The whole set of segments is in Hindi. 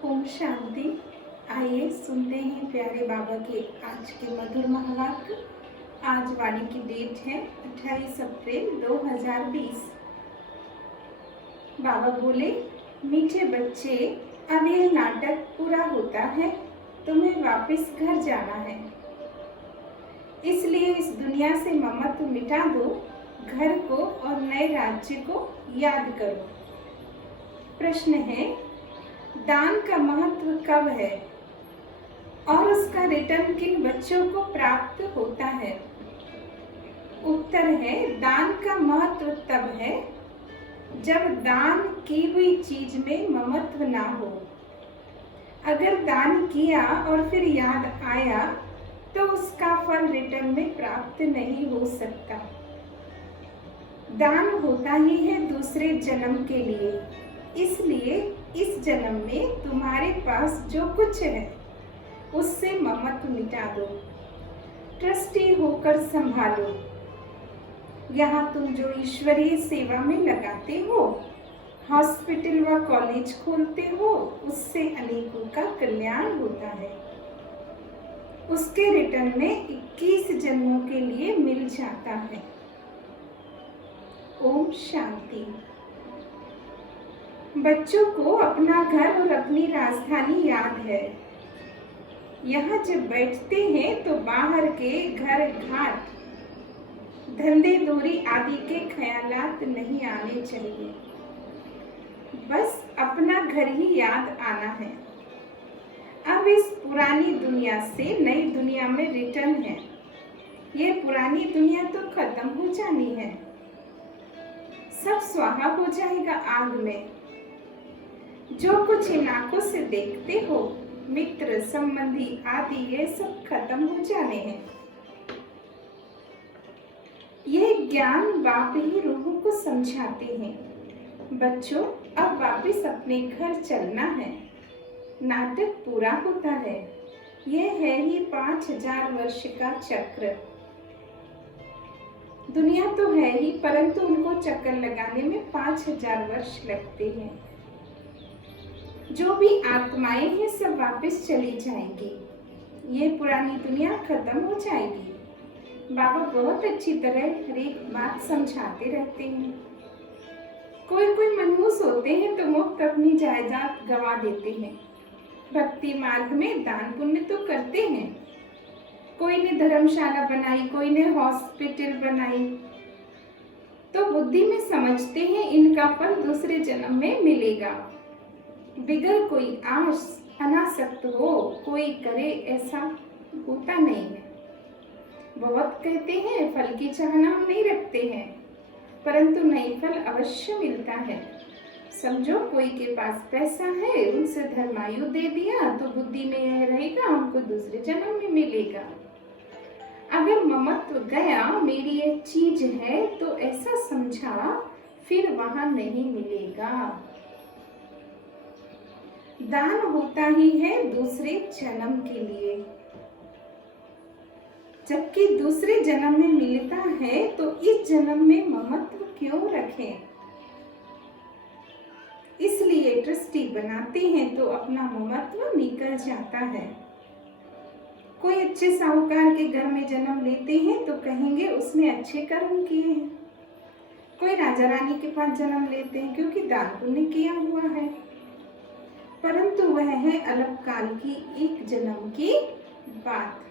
ओम शांति। आइए सुनते हैं प्यारे बाबा के आज के मधुर महावाक्य। आज वाणी की डेट है 28 अप्रैल 2020। बाबा बोले, मीठे बच्चे, अब यह नाटक पूरा होता है, तुम्हें वापस घर जाना है। इसलिए इस दुनिया से ममत्व मिटा दो, घर को और नए राज्य को याद करो। प्रश्न है, दान का महत्व कब है और उसका रिटर्न किन बच्चों को प्राप्त होता है? उत्तर है, दान का महत्व तब है जब दान की हुई चीज में ममत्व ना हो। अगर दान किया और फिर याद आया तो उसका फल रिटर्न में प्राप्त नहीं हो सकता। दान होता ही है दूसरे जन्म के लिए, इसलिए इस जन्म में तुम्हारे पास जो कुछ है उससे ममत्व मिटा दो, ट्रस्टी होकर संभालो। यहाँ तुम जो ईश्वरीय सेवा में लगाते हो, हॉस्पिटल व कॉलेज खोलते हो, उससे अनेकों का कल्याण होता है। उसके रिटर्न में 21 जन्मों के लिए मिल जाता है। ओम शांति। बच्चों को अपना घर और अपनी राजधानी याद है। यहाँ जब बैठते हैं तो बाहर के घर घाट, धंधे दूरी आदि के ख्यालात नहीं आने चाहिए। बस अपना घर ही याद आना है। अब इस पुरानी दुनिया से नई दुनिया में रिटर्न है। ये पुरानी दुनिया तो खत्म हो जानी है, सब स्वाहा हो जाएगा आग में। जो कुछ इन आंखों से देखते हो, मित्र संबंधी आदि, ये सब खत्म हो जाने हैं। ये ज्ञान बाप ही रूहों को समझाते हैं। बच्चों, अब वापस अपने घर चलना है। नाटक पूरा होता है। यह है ही 5000 वर्ष का चक्र। दुनिया तो है ही, परंतु उनको चक्कर लगाने में 5000 वर्ष लगते हैं। जो भी आत्माएं हैं सब वापस चली जाएंगी। ये पुरानी दुनिया खत्म हो जाएगी। बाबा बहुत अच्छी तरह हर एक बात समझाते रहते हैं। कोई मनहूस होते हैं तो मुफ्त अपनी जायदाद गवा देते हैं। भक्ति मार्ग में दान पुण्य तो करते हैं। कोई ने धर्मशाला बनाई, कोई ने हॉस्पिटल बनाई, तो बुद्धि में समझते हैं इनका फल दूसरे जन्म में मिलेगा। बिगर कोई आस अनासक्त हो कोई करे, ऐसा होता नहीं है। बहुत कहते हैं फल की चाहना हम नहीं रखते हैं, परंतु नहीं, फल अवश्य मिलता है। समझो कोई के पास पैसा है, उनसे धर्मायु दे दिया तो बुद्धि में यह रहेगा हमको दूसरे जन्म में मिलेगा। अगर ममत्व गया, मेरी ये चीज है, तो ऐसा समझा, फिर वहां नहीं मिलेगा। दान होता ही है दूसरे जन्म के लिए, जबकि दूसरे जन्म में मिलता है तो इस जन्म में ममत्व क्यों रखें? इसलिए ट्रस्टी बनाते हैं तो अपना ममत्व निकल जाता है। कोई अच्छे साहूकार के घर में जन्म लेते हैं तो कहेंगे उसने अच्छे कर्म किए हैं। कोई राजा रानी के पास जन्म लेते हैं क्योंकि दान पुण्य किया हुआ है, परंतु वह है अलग काल की एक जन्म की बात।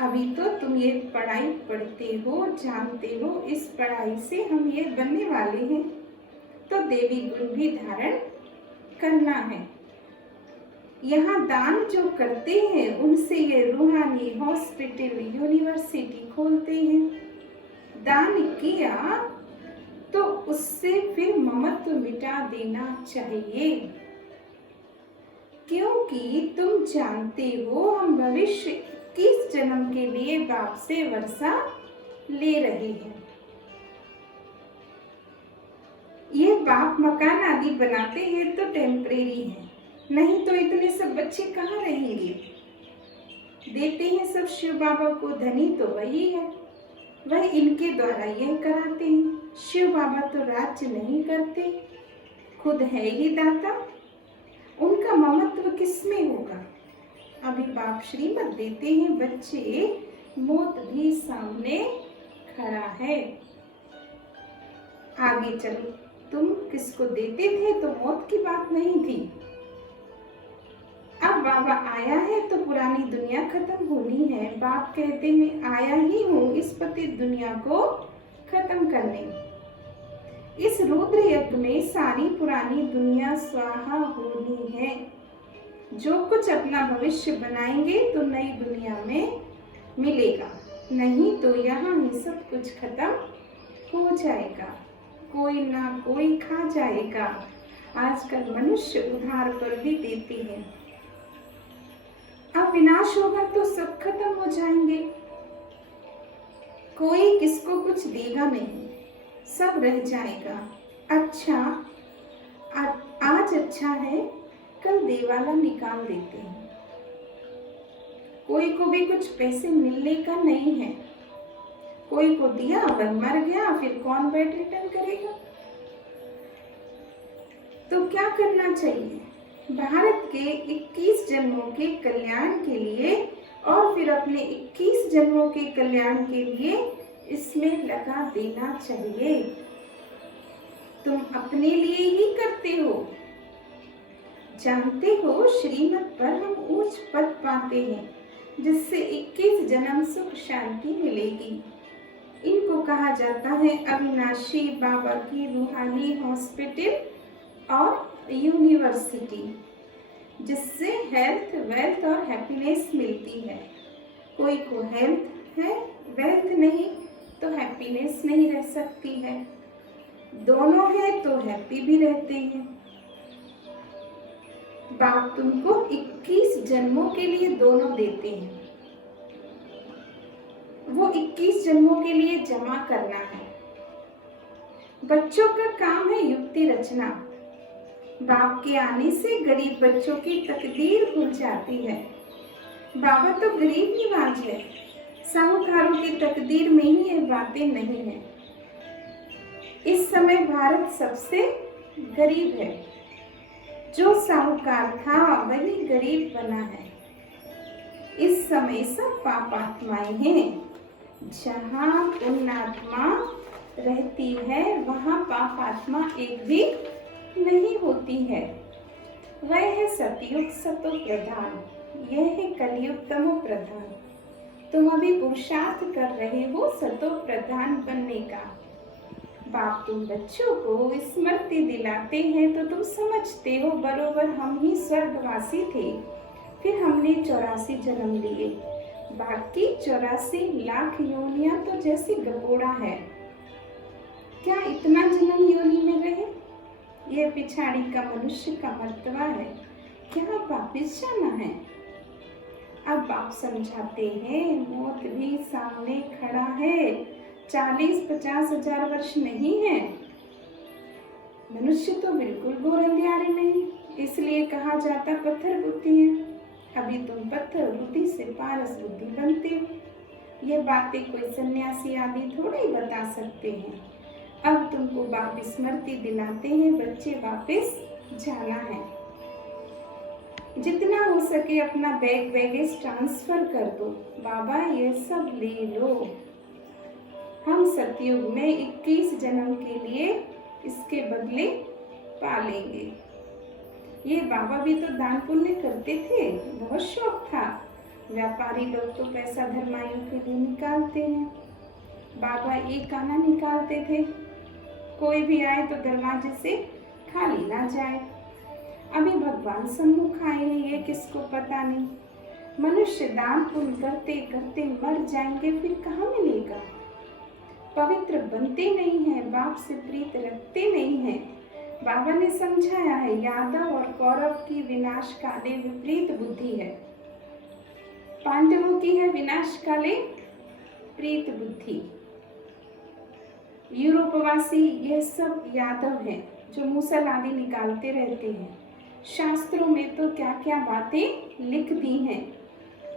अभी तो तुम ये पढ़ाई पढ़ते हो, जानते हो, इस पढ़ाई से हम ये बनने वाले हैं, तो देवी गुण भी धारण करना है। यहाँ दान जो करते हैं उनसे ये रूहानी हॉस्पिटल यूनिवर्सिटी खोलते हैं। दान किया तो उससे फिर ममत्व मिटा देना चाहिए, क्योंकि तुम जानते हो हम भविष्य किस जन्म के लिए बाप से वर्षा ले रहे हैं। ये बाप मकान आदि बनाते हैं तो टेम्परेरी है, नहीं तो इतने सब बच्चे कहाँ रहेंगे। देते हैं सब शिव बाबा को, धनी तो वही है, वह इनके द्वारा यह कराते हैं। शिव बाबा तो राज्य नहीं करते, खुद है ही दाता। उनका का ममत्व किसमें होगा। अभी बाप श्रीमत देते हैं, बच्चे मौत भी सामने खड़ा है। आगे चलो, तुम किसको देते थे तो मौत की बात नहीं थी। अब बाबा आया है तो पुरानी दुनिया खत्म होनी है। बाप कहते मैं आया ही हूँ इस पतित दुनिया को खत्म करने। इस रुद्र यज्ञ में सारी पुरानी दुनिया स्वाहा होनी है। जो कुछ अपना भविष्य बनाएंगे तो नई दुनिया में मिलेगा, नहीं तो यहाँ ही सब कुछ खत्म हो जाएगा, कोई ना कोई खा जाएगा। आजकल मनुष्य उधार पर भी देते हैं। अब विनाश होगा तो सब खत्म हो जाएंगे, कोई किसको कुछ देगा नहीं, सब रह जाएगा। अच्छा, आज अच्छा है, कल देवाला निकाल देते हैं। कोई को भी कुछ पैसे मिलने का नहीं है। कोई को दिया, अगर मर गया फिर कौन बैठ रिटर्न करेगा। तो क्या करना चाहिए? भारत के 21 जन्मों के कल्याण के लिए और फिर अपने 21 जन्मों के कल्याण के लिए इसमें लगा देना चाहिए। तुम अपने लिए ही करते हो। जानते हो, श्रीमत पर हम उच्च पद पाते हैं, जिससे 21 जन्म सुख शांति मिलेगी। इनको कहा जाता है अविनाशी बाबा की रूहानी हॉस्पिटल और यूनिवर्सिटी, जिससे हेल्थ, वेल्थ और हैप्पीनेस मिलती है। कोई को हेल्थ है, वेल्थ नहीं तो हैप्पीनेस नहीं रह सकती है। दोनों है तो हैप्पी भी रहते हैं। बाप तुमको 21 जन्मों के लिए दोनों देते हैं। वो 21 जन्मों के लिए जमा करना है। बच्चों का काम है युक्ति रचना। बाप के आने से गरीब बच्चों की तकदीर खुल जाती है। बाबा तो गरीब निवाज है, साहूकारों की तकदीर में ही ये बातें नहीं है। इस समय भारत सबसे गरीब है। जो साहूकार था वही गरीब बना है। इस समय सब पापात्माएं हैं। जहाँ पुण्यात्मा रहती है वहाँ पापात्मा एक भी नहीं होती है। वह है सतयुग सतो प्रधान, यह है कलयुग तमो प्रधान। तुम अभी पुरुषार्थ कर रहे हो सतो प्रधान बनने का। बाप तुम बच्चों को स्मृति दिलाते हैं तो तुम समझते हो बरोबर हम ही स्वर्गवासी थे, फिर हमने 84 जन्म लिए। बाकी 84 लाख योनियां तो जैसे गपोड़ा है। क्या इतना जन्म योनि में रहे? यह पिछाड़ी का मनुष्य का मर्तबा है, क्या वापिस जाना है? अब बाप समझाते हैं मौत भी सामने खड़ा है, 40-50 हजार वर्ष नहीं है। मनुष्य तो बिल्कुल गोरंदियारे नहीं, इसलिए कहा जाता पत्थर बुद्धि है। अभी तुम पत्थर बुद्धि से पारस बुद्धि बनते हो। ये बातें कोई सन्यासी आदि थोड़ा ही बता सकते हैं। अब तुमको बाप स्मृति दिलाते हैं, बच्चे वापस जाना है। जितना हो सके अपना बैगेज ट्रांसफर कर दो। बाबा ये सब ले लो। हम सतयुग में 21 जन्म के लिए इसके बदले पालेंगे। ये बाबा भी तो दान पुण्य करते थे, बहुत शौक था। व्यापारी लोग तो पैसा धर्मायु के लिए निकालते हैं, बाबा एक आना निकालते थे। कोई भी आए तो दरवाजे से खाली ना जाए। अभी भगवान सम्मुख आए हैं, ये किसको पता नहीं। मनुष्य दान पुण्य करते करते मर जाएंगे, फिर कहाँ मिलेगा। पवित्र बनते नहीं हैं, बाप से प्रीत रखते नहीं हैं। बाबा ने समझाया है यादव और कौरव की विनाश काले विपरीत बुद्धि है, पांडवों की है विनाश काले प्रीत बुद्धि। यूरोपवासी ये सब यादव हैं जो मूसल आदि निकालते रहते हैं। शास्त्रों में तो क्या क्या बातें लिख दी हैं,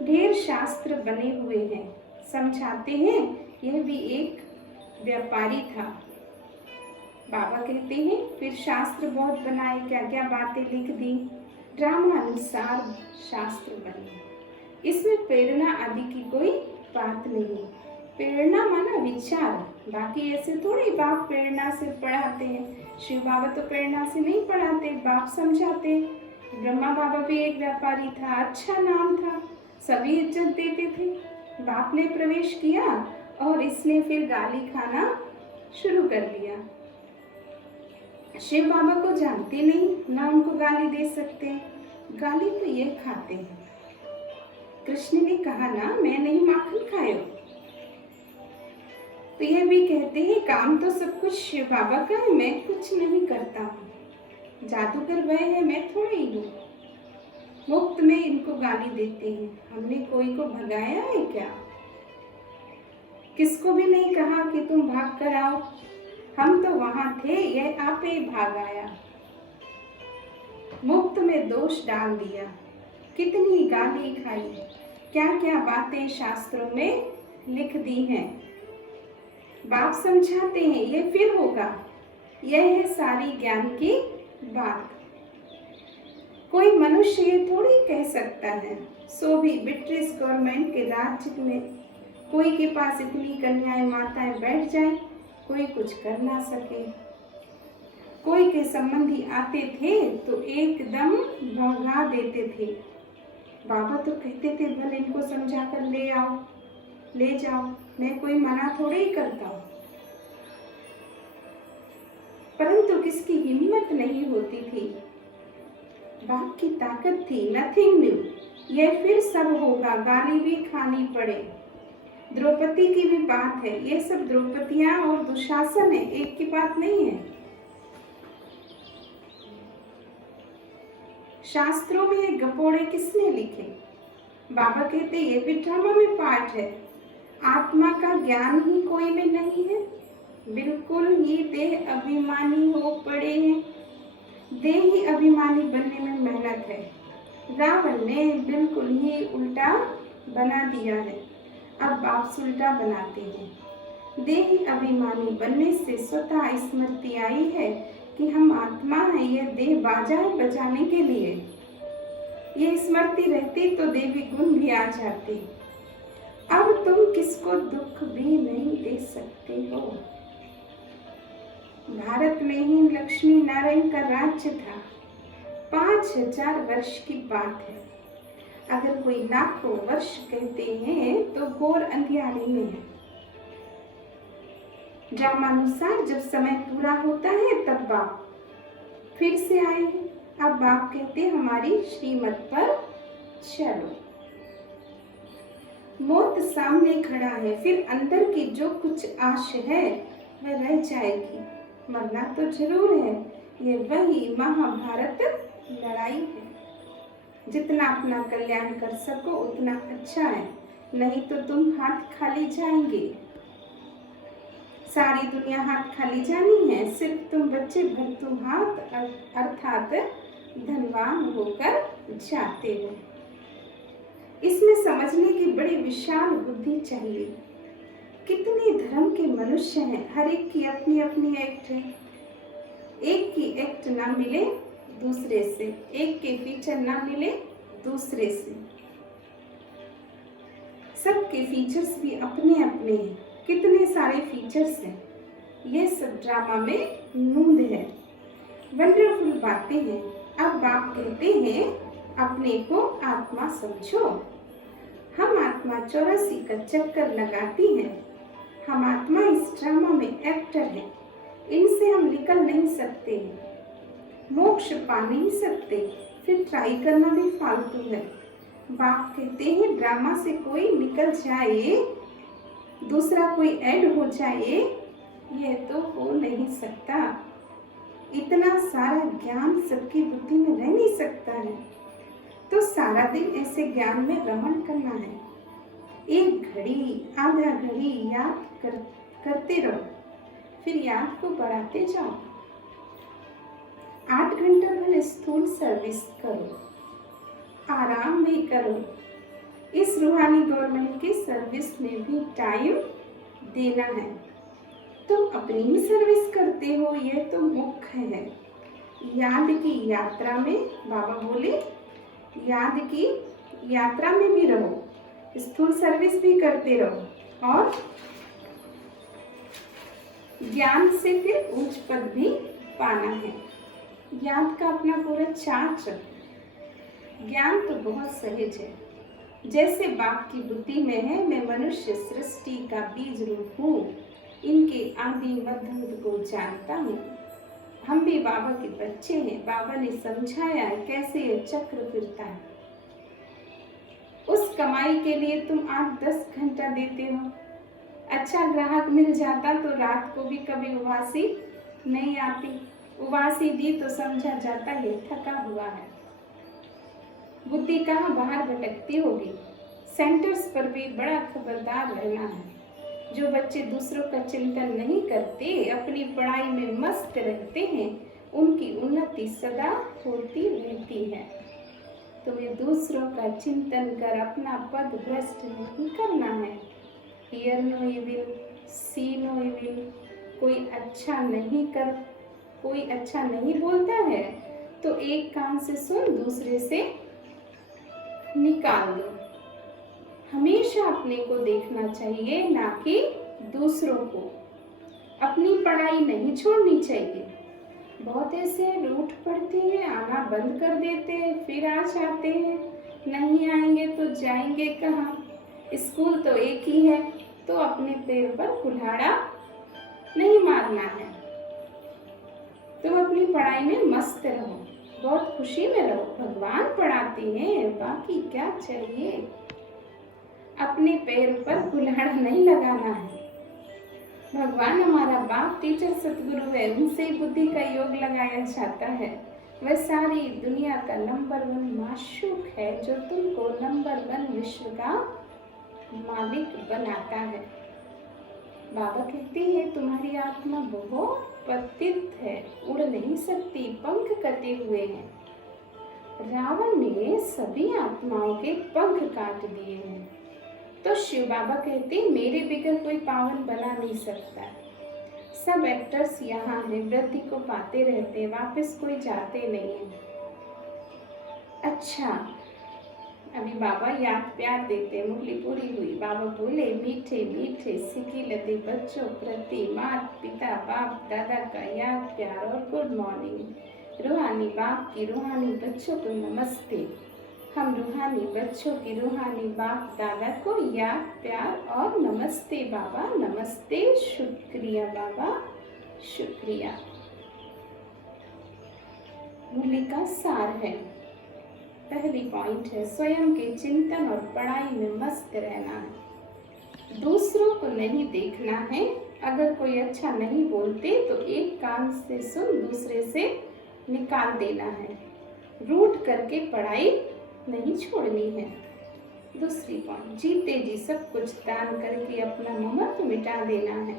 ढेर शास्त्र बने हुए हैं। समझाते हैं यह भी एक व्यापारी था। बाबा कहते हैं फिर शास्त्र बहुत बनाए, क्या क्या बातें लिख दी, ड्रामानुसार शास्त्र बने। इसमें प्रेरणा आदि की कोई बात नहीं। प्रेरणा माना विचार, बाकी ऐसे थोड़ी बाप प्रेरणा से पढ़ाते हैं। शिव बाबा तो प्रेरणा से नहीं पढ़ाते, बाप समझाते। ब्रह्मा बाबा भी एक व्यापारी था, अच्छा नाम था, सभी इज्जत देते थे। बाप ने प्रवेश किया और इसने फिर गाली खाना शुरू कर दिया। शिव बाबा को जानते नहीं, ना उनको गाली दे सकते, गाली तो ये खाते हैं। कृष्ण ने कहा ना, मैं नहीं माखन खायो, तो ये भी कहते हैं काम तो सब कुछ शिव बाबा का है, मैं कुछ नहीं करता हूँ, जादूगर वह है, मैं थोड़ा ही हूँ। मुफ्त में इनको गाली देते हैं। हमने कोई को भगाया है क्या? किसको भी नहीं कहा कि तुम भाग कर आओ, हम तो वहां थे, ये आप ही भाग आया। मुफ्त में दोष डाल दिया, कितनी गाली खाई, क्या क्या बातें शास्त्रों में लिख दी हैं। बाप समझाते हैं ये फिर होगा, यह है सारी ज्ञान की बात। कोई मनुष्य ये थोड़ी कह सकता है, सो भी ब्रिटिश गवर्नमेंट के राज्य में कोई के पास इतनी कन्याएं माताएं बैठ जाए, कोई कुछ कर ना सके। कोई के संबंधी आते थे तो एकदम भगा देते थे। बाबा तो कहते थे भले इनको समझा कर ले आओ, ले जाओ, मैं कोई मना थोड़े ही करता हूँ। परंतु किसकी हिम्मत नहीं होती थी। बाप की ताकत थी, नथिंग न्यू, ये फिर सब होगा, गाली भी खानी पड़े। द्रौपदी की भी बात है, ये सब द्रौपदियां और दुशासन है, एक की बात नहीं है। शास्त्रों में ये गपोड़े किसने लिखे? बाबा कहते ये भी ड्रामा में पार्ट है। आत्मा का ज्ञान ही कोई में नहीं है, बिल्कुल ही देह अभिमानी हो पड़े हैं। देह ही अभिमानी बनने में मेहनत है। रावण ने बिल्कुल ही उल्टा बना दिया है, अब बाप उल्टा बनाते हैं। देही अभिमानी बनने से स्वतः स्मृति आई है कि हम आत्मा है, यह देह बाजा है बजाने के लिए। ये स्मृति रहती तो देवी गुण भी आ जाते। अब तुम किसको दुख भी नहीं दे सकते हो। भारत में ही लक्ष्मी नारायण का राज्य था। 5000 वर्ष की बात है। अगर कोई लाखों वर्ष कहते हैं तो घोर अंधियारे में है। ड्रामानुसार जब समय पूरा होता है तब बाप फिर से आए हैं। अब बाप कहते हमारी श्रीमत पर चलो। मौत सामने खड़ा है, फिर अंदर की जो कुछ आश है वह रह जाएगी। मरना तो जरूर है, ये वही महाभारत लड़ाई है। जितना अपना कल्याण कर सको उतना अच्छा है, नहीं तो तुम हाथ खाली जाएंगे। सारी दुनिया हाथ खाली जानी है, सिर्फ तुम बच्चे भरतू हाथ अर्थात धनवान होकर जाते हो। इसमें समझने की बड़ी विशाल बुद्धि चाहिए। कितने धर्म के मनुष्य हैं, हर एक की अपनी अपनी एक्ट है। एक की एक्ट ना मिले दूसरे से, एक के फीचर ना मिले दूसरे से। सबके फीचर्स भी अपने अपने हैं। कितने सारे फीचर्स हैं, ये सब ड्रामा में नूंद है। वंडरफुल बातें हैं। अब बाप कहते हैं अपने को आत्मा समझो। हम आत्मा 84 का चक्कर लगाती है। हम आत्मा इस ड्रामा में एक्टर है, इनसे हम निकल नहीं सकते, मोक्ष पा नहीं सकते, फिर ट्राई करना भी फालतू है। बाप कहते हैं ड्रामा से कोई निकल जाए, दूसरा कोई ऐड हो जाए, यह तो हो नहीं सकता। इतना सारा ज्ञान सबकी बुद्धि में रह नहीं सकता है, तो सारा दिन ऐसे ज्ञान में रमण करना है। एक घड़ी आधा घड़ी याद करते रहो, फिर याद को बढ़ाते जाओ। 8 घंटा भले स्थूल सर्विस करो, आराम भी करो। इस रूहानी गवर्नमेंट की सर्विस में भी टाइम देना है। तुम अपनी ही सर्विस करते हो, यह तो मुख्य है। याद की यात्रा में, बाबा बोले, याद की यात्रा में भी रहो, स्थूल सर्विस भी करते रहो और ज्ञान से फिर उच्च पद भी पाना है। याद का अपना पूरा चार्ट रखो। ज्ञान तो बहुत सहज है, जैसे बाप की बुद्धि में है, मैं मनुष्य सृष्टि का बीज रूप हूँ, इनके आदि मध्य को जानता हूँ। हम भी बाबा के बच्चे हैं, बाबा ने समझाया है कैसे ये चक्र फिरता है। उस कमाई के लिए तुम 8-10 घंटा देते हो। अच्छा ग्राहक मिल जाता तो रात को भी कभी उबासी नहीं आती। उबासी दी तो समझा जाता ये थका हुआ है। बुद्धि कहाँ बाहर भटकती होगी। सेंटर्स पर भी बड़ा खबरदार रहना है। जो बच्चे दूसरों का चिंतन नहीं करते, अपनी पढ़ाई में मस्त रहते हैं, उनकी उन्नति सदा होती रहती है। तुम्हें दूसरों का चिंतन कर अपना पद भ्रष्ट नहीं करना है। Hear no evil, see no evil. कोई अच्छा नहीं बोलता है तो एक कान से सुन, दूसरे से निकाल दो। हमेशा अपने को देखना चाहिए, ना कि दूसरों को। अपनी पढ़ाई नहीं छोड़नी चाहिए। बहुत ऐसे रूठ पड़ते हैं, आना बंद कर देते हैं, फिर आ जाते हैं। नहीं आएंगे तो जाएंगे कहाँ? स्कूल तो एक ही है, तो अपने पैर पर कुल्हाड़ा नहीं मारना है। तुम अपनी पढ़ाई में मस्त रहो, बहुत खुशी में रहो। भगवान पढ़ाते हैं, बाकी क्या चाहिए। अपने पैर पर कुल्हाड़ा नहीं लगाना है। भगवान हमारा बाप टीचर सतगुरु है, उनसे ही बुद्धि का योग लगाया जाता है। वह सारी दुनिया का नंबर 1 माशूक है, जो तुमको नंबर 1 विश्व का मालिक बनाता है। बाबा कहते हैं तुम्हारी आत्मा बहुत पतित है, उड़ नहीं सकती, पंख कटे हुए हैं। रावण ने सभी आत्माओं के पंख काट दिए हैं। तो शिव बाबा कहते मेरे बगैर कोई पावन बना नहीं सकता। सब एक्टर्स यहाँ हैं, वृद्धि को पाते रहते हैं, वापस कोई जाते नहीं है। अच्छा, अभी बाबा याद प्यार देते, मुरली पूरी हुई। बाबा बोले मीठे मीठे सिकिलते बच्चों प्रति माता पिता बाप दादा का याद प्यार और गुड मॉर्निंग। रूहानी बाप की रूहानी बच्चों को नमस्ते। हम रूहानी बच्चों की रूहानी बाप दादा को याद प्यार और नमस्ते बाबा, नमस्ते, शुक्रिया बाबा, शुक्रिया। मुरली का सार है। पहली पॉइंट है स्वयं के चिंतन और पढ़ाई में मस्त रहना है। दूसरों को नहीं देखना है। अगर कोई अच्छा नहीं बोलते तो एक कान से सुन, दूसरे से निकाल देना है। रूठ करके पढ़ाई नहीं छोड़नी है। दूसरी पॉइंट, जीते जी सब कुछ दान करके अपना ममत्व मिटा देना है।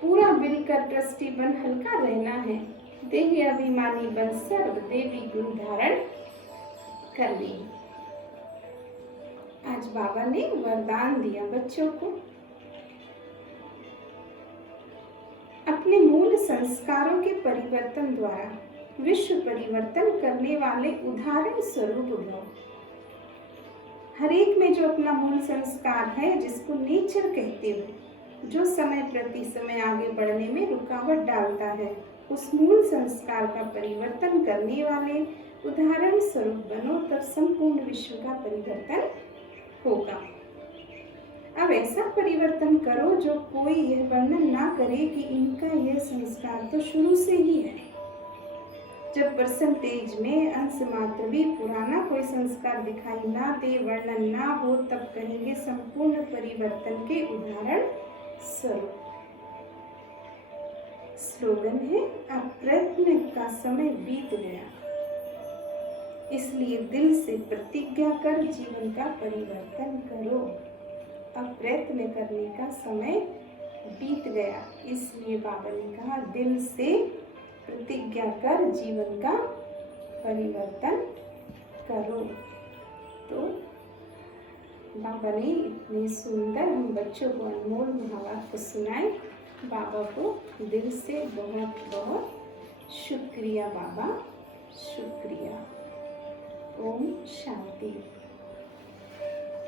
पूरा मिलकर ट्रस्टी बन हल्का रहना है। देही अभिमानी बन सर्व देवी गुण धारण करनी। आज बाबा ने वरदान दिया बच्चों को। अपने मूल संस्कारों के परिवर्तन द्वारा विश्व परिवर्तन करने वाले उदाहरण स्वरूप भव। हर एक में जो अपना मूल संस्कार है, जिसको नेचर कहते हो, जो समय प्रति समय आगे बढ़ने में रुकावट डालता है, उस मूल संस्कार का परिवर्तन करने वाले उदाहरण स्वरूप बनो, तब संपूर्ण विश्व का परिवर्तन होगा। अब ऐसा परिवर्तन करो जो कोई यह वर्णन ना करे कि इनका यह संस्कार तो शुरू से ही है। जब परसेंटेज में अंश मात्र भी पुराना कोई संस्कार दिखाई ना दे, वर्णन ना हो, तब कहेंगे संपूर्ण परिवर्तन के उदाहरण स्वरूप। स्लोगन है, अब प्रयत्न का समय बीत गया, इसलिए दिल से प्रतिज्ञा कर जीवन का परिवर्तन करो। अब प्रयत्न करने का समय बीत गया, इसलिए बाबा ने कहा दिल से प्रतिज्ञा कर जीवन का परिवर्तन करो। तो बाबा ने इतने सुंदर हम बच्चों को अनमोल महावाक्य सुनाए। बाबा को दिल से बहुत बहुत शुक्रिया बाबा, शुक्रिया। ओम शांति।